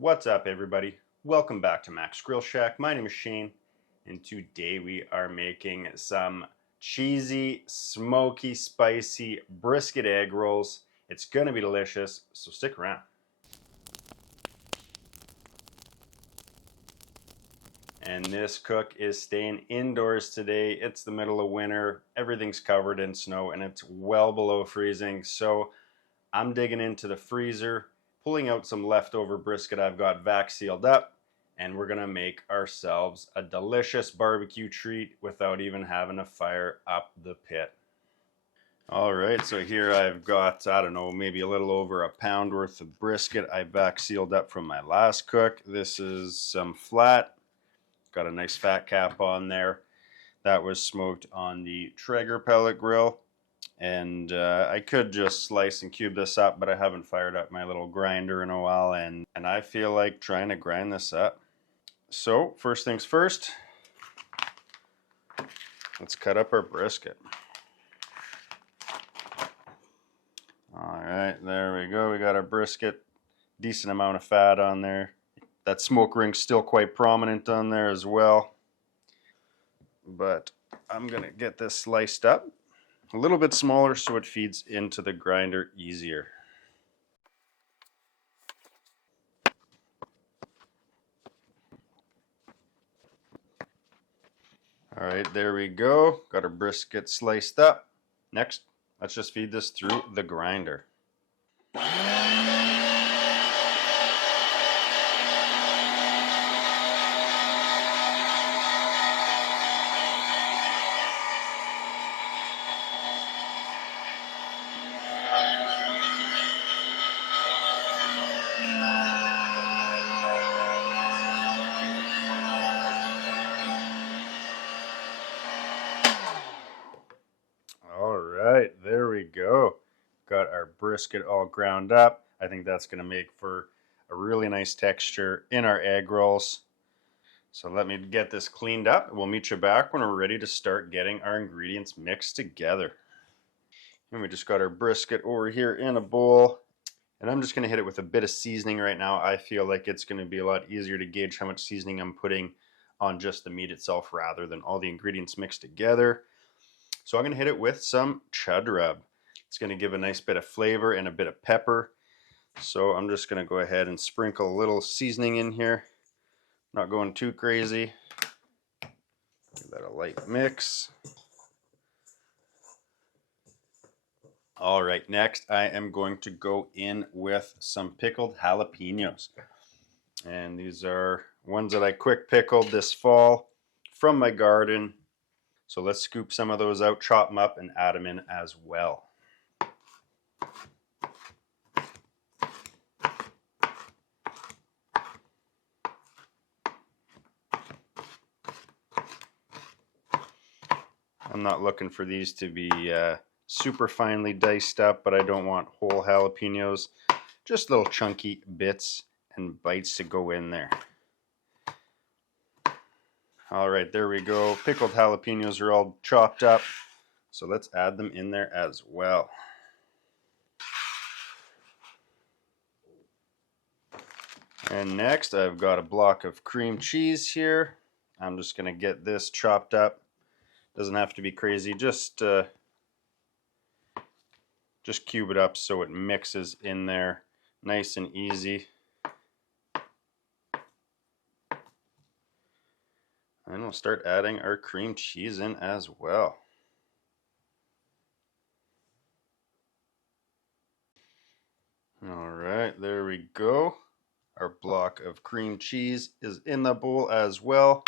What's up, everybody? Welcome back to Mac's Grill Shack. My name is Shane, and today we are making some cheesy, smoky, spicy brisket egg rolls. It's gonna be delicious, so stick around. And this cook is staying indoors today. It's the middle of winter, everything's covered in snow, and it's well below freezing, so I'm digging into the freezer, pulling out some leftover brisket I've got vac sealed up, and we're gonna make ourselves a delicious barbecue treat without even having to fire up the pit. All right, so here I've got, I don't know, maybe a little over a pound worth of brisket I vac sealed up from my last cook. This is some flat, got a nice fat cap on there. That was smoked on the Traeger pellet grill. And I could just slice and cube this up, but I haven't fired up my little grinder in a while, and I feel like trying to grind this up. So first things first, let's cut up our brisket. All right, there we go. We got our brisket, decent amount of fat on there. That smoke ring's still quite prominent on there as well. But I'm gonna get this sliced up a little bit smaller so it feeds into the grinder easier. All right, there we go. Got our brisket sliced up. Next, let's just feed this through the grinder. All right, there we go. Got our brisket all ground up. I think that's going to make for a really nice texture in our egg rolls. So let me get this cleaned up. We'll meet you back when we're ready to start getting our ingredients mixed together. And we just got our brisket over here in a bowl. And I'm just going to hit it with a bit of seasoning right now. I feel like it's going to be a lot easier to gauge how much seasoning I'm putting on just the meat itself rather than all the ingredients mixed together. So I'm going to hit it with some Chud Rub. It's going to give a nice bit of flavor and a bit of pepper. So I'm just going to go ahead and sprinkle a little seasoning in here. Not going too crazy. Give that a light mix. All right, next I am going to go in with some pickled jalapenos. And these are ones that I quick pickled this fall from my garden. So let's scoop some of those out, chop them up, and add them in as well. I'm not looking for these to be super finely diced up, but I don't want whole jalapenos. Just little chunky bits and bites to go in there. All right, there we go. Pickled jalapenos are all chopped up. So let's add them in there as well. And next I've got a block of cream cheese here. I'm just going to get this chopped up. Doesn't have to be crazy, just cube it up so it mixes in there nice and easy. And we'll start adding our cream cheese in as well. All right, there we go. Our block of cream cheese is in the bowl as well.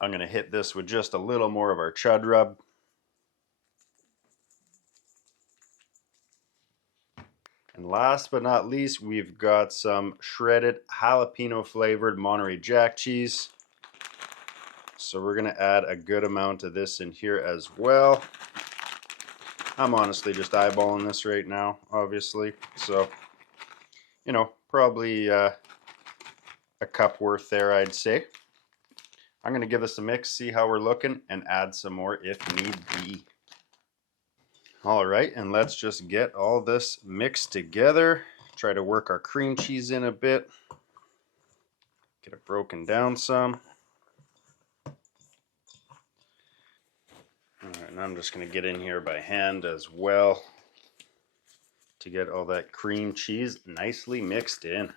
I'm going to hit this with just a little more of our Chud Rub. And last but not least, we've got some shredded jalapeno flavored Monterey Jack cheese. So we're going to add a good amount of this in here as well. I'm honestly just eyeballing this right now, obviously. So, you know, probably a cup worth there, I'd say. I'm going to give this a mix, see how we're looking, and add some more if need be. All right, and let's just get all this mixed together. Try to work our cream cheese in a bit. Get it broken down some. All right, and I'm just going to get in here by hand as well to get all that cream cheese nicely mixed in.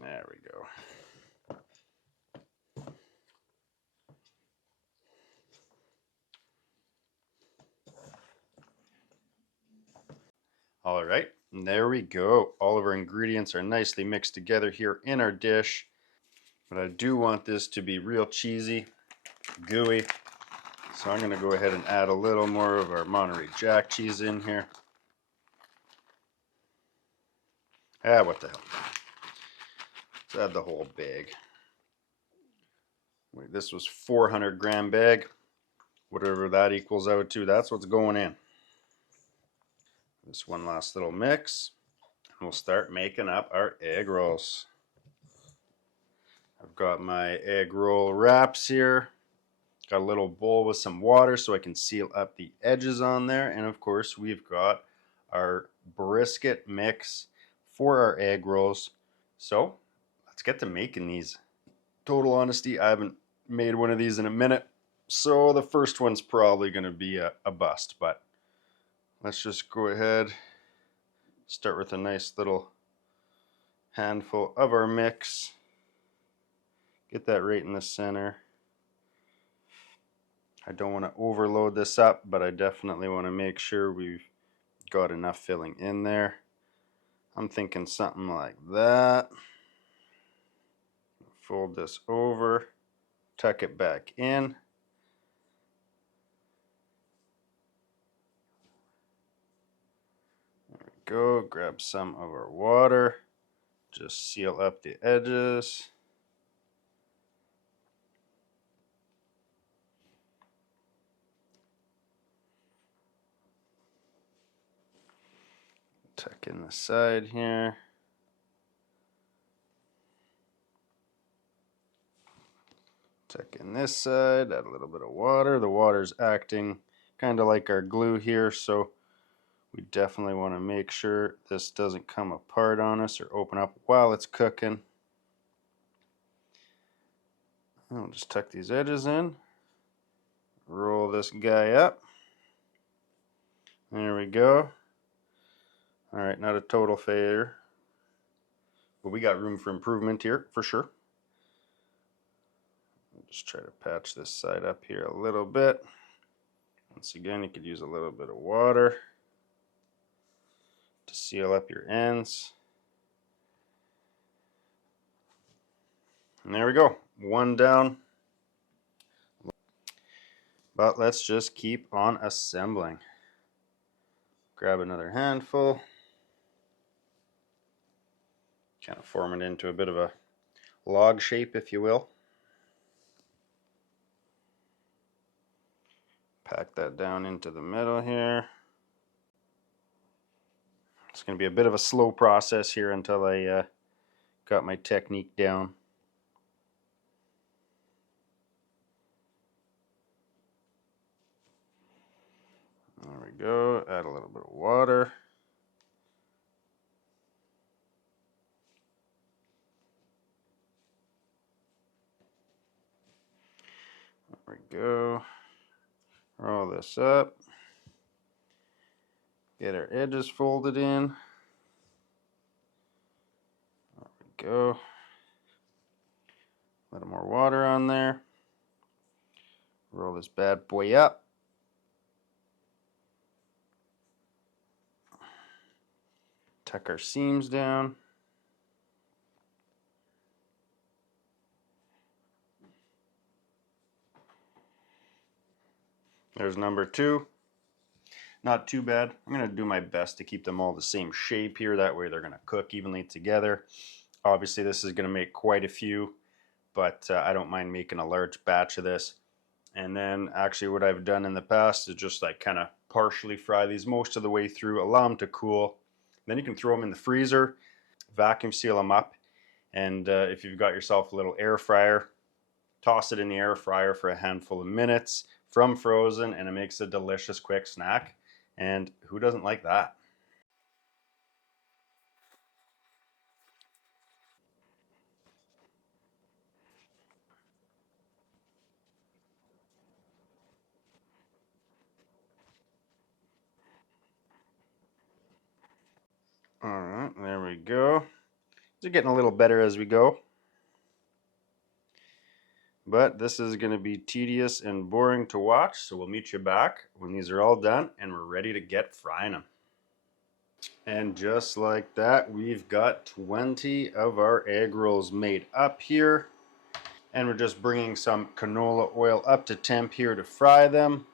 There we go. All right, and there we go. All of our ingredients are nicely mixed together here in our dish. But I do want this to be real cheesy, gooey. So I'm going to go ahead and add a little more of our Monterey Jack cheese in here. Ah, what the hell. Let's add the whole bag. Wait, this was 400 gram bag. Whatever that equals out to, that's what's going in. This one last little mix. And we'll start making up our egg rolls. I've got my egg roll wraps here. Got a little bowl with some water so I can seal up the edges on there. And of course, we've got our brisket mix for our egg rolls. So let's get to making these. Total honesty, I haven't made one of these in a minute. So the first one's probably going to be a bust. But let's just go ahead. Start with a nice little handful of our mix. Get that right in the center. I don't want to overload this up, but I definitely want to make sure we've got enough filling in there. I'm thinking something like that. Fold this over, tuck it back in. There we go. Grab some of our water. Just seal up the edges. Tuck in the side here. Tuck in this side, add a little bit of water. The water's acting kind of like our glue here, so we definitely want to make sure this doesn't come apart on us or open up while it's cooking. I'll just tuck these edges in. Roll this guy up. There we go. Alright, not a total failure, but we got room for improvement here for sure. Just try to patch this side up here a little bit. Once again, you could use a little bit of water to seal up your ends. And there we go, one down. But let's just keep on assembling. Grab another handful. Kind of form it into a bit of a log shape, if you will. Pack that down into the middle here. It's going to be a bit of a slow process here until I got my technique down. There we go. Add a little bit of water. There we go. Roll this up. Get our edges folded in. There we go. A little more water on there. Roll this bad boy up. Tuck our seams down. There's number 2. Not too bad. I'm going to do my best to keep them all the same shape here. That way they're going to cook evenly together. Obviously this is going to make quite a few, but I don't mind making a large batch of this. And then actually what I've done in the past is just like kind of partially fry these most of the way through, allow them to cool. Then you can throw them in the freezer, vacuum seal them up, and if you've got yourself a little air fryer, toss it in the air fryer for a handful of minutes from frozen, and it makes a delicious quick snack. And who doesn't like that? All right, there we go. They're getting a little better as we go. But this is going to be tedious and boring to watch, so we'll meet you back when these are all done and we're ready to get frying them. And just like that, we've got 20 of our egg rolls made up here. And we're just bringing some canola oil up to temp here to fry them,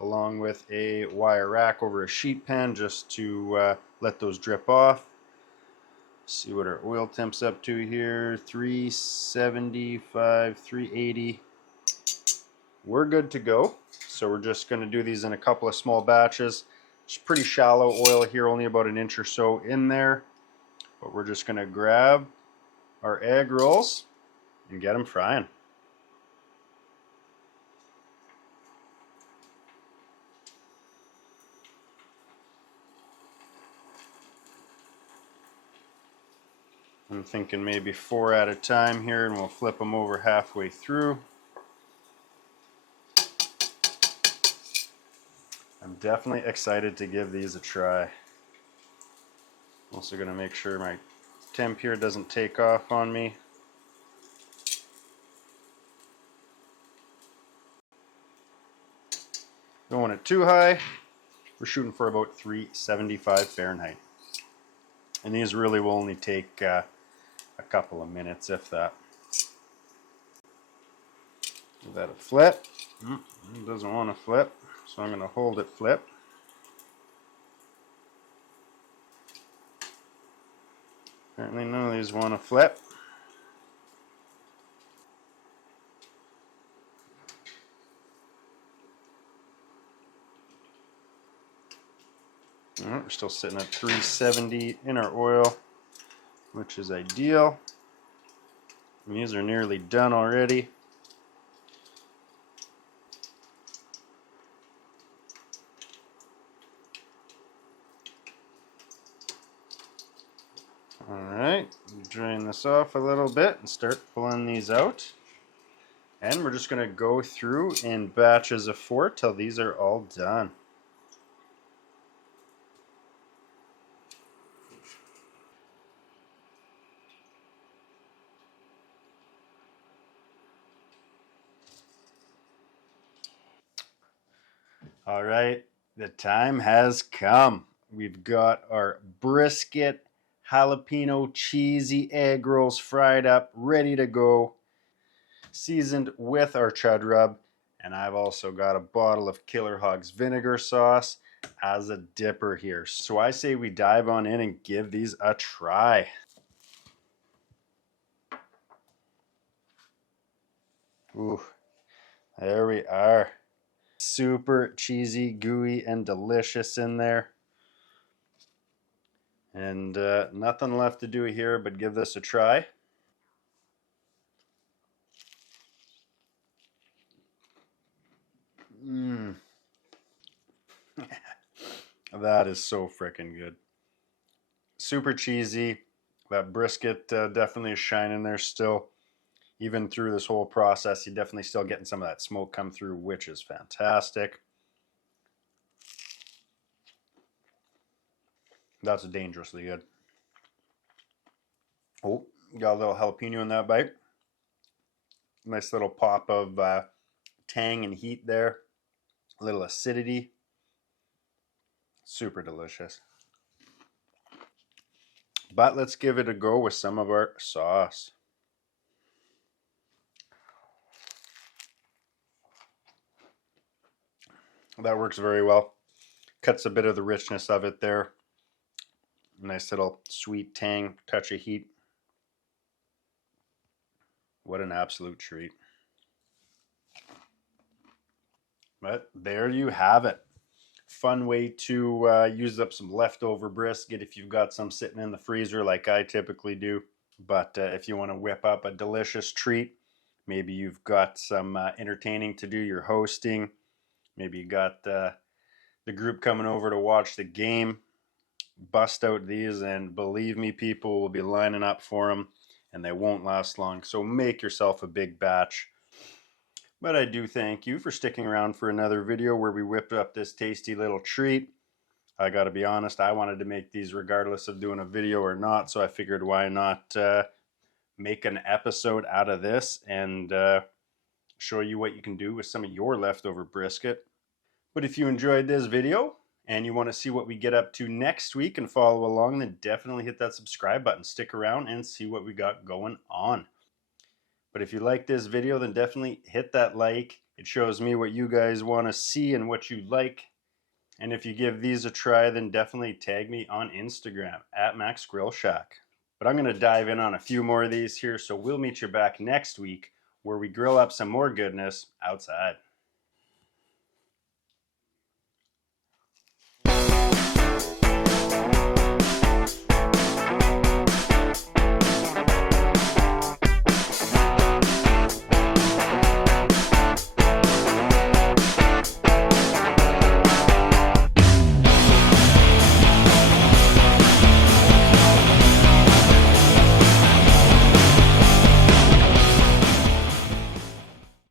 along with a wire rack over a sheet pan just to let those drip off. See what our oil temp's up to here, 375, 380. We're good to go. So we're just going to do these in a couple of small batches. It's pretty shallow oil here, only about an inch or so in there. But we're just going to grab our egg rolls and get them frying. I'm thinking maybe 4 at a time here, and we'll flip them over halfway through. I'm definitely excited to give these a try. Also going to make sure my temp here doesn't take off on me. Don't want it too high. We're shooting for about 375 Fahrenheit. And these really will only take a couple of minutes, if that. Give that a flip. It doesn't want to flip, so I'm going to hold it flip. Apparently none of these want to flip. All right, we're still sitting at 370 in our oil, which is ideal. And these are nearly done already. All right, drain this off a little bit and start pulling these out. And we're just going to go through in batches of 4 till these are all done. All right, the time has come. We've got our brisket jalapeno cheesy egg rolls fried up, ready to go, seasoned with our chud rub. And I've also got a bottle of Killer Hogs Vinegar Sauce as a dipper here. So I say we dive on in and give these a try. Ooh, there we are. Super cheesy, gooey, and delicious in there. And nothing left to do here but give this a try. That is so freaking good. Super cheesy. That brisket definitely is shining there still. Even through this whole process, you're definitely still getting some of that smoke come through, which is fantastic. That's dangerously good. Oh, got a little jalapeno in that bite. Nice little pop of tang and heat there. A little acidity. Super delicious. But let's give it a go with some of our sauce. That works very well. Cuts a bit of the richness of it there. Nice little sweet tang, touch of heat. What an absolute treat. But there you have it. Fun way to use up some leftover brisket if you've got some sitting in the freezer like I typically do. But if you want to whip up a delicious treat, maybe you've got some entertaining to do, you're hosting, Maybe you got the group coming over to watch the game. Bust out these, and believe me, people will be lining up for them, and they won't last long. So make yourself a big batch. But I do thank you for sticking around for another video where we whipped up this tasty little treat. I gotta be honest, I wanted to make these regardless of doing a video or not, so I figured why not make an episode out of this and show you what you can do with some of your leftover brisket. But if you enjoyed this video and you want to see what we get up to next week and follow along, then definitely hit that subscribe button. Stick around and see what we got going on. But if you like this video, then definitely hit that like. It shows me what you guys want to see and what you like. And if you give these a try, then definitely tag me on Instagram at Max Grill Shack. But I'm going to dive in on a few more of these here, so we'll meet you back next week where we grill up some more goodness outside.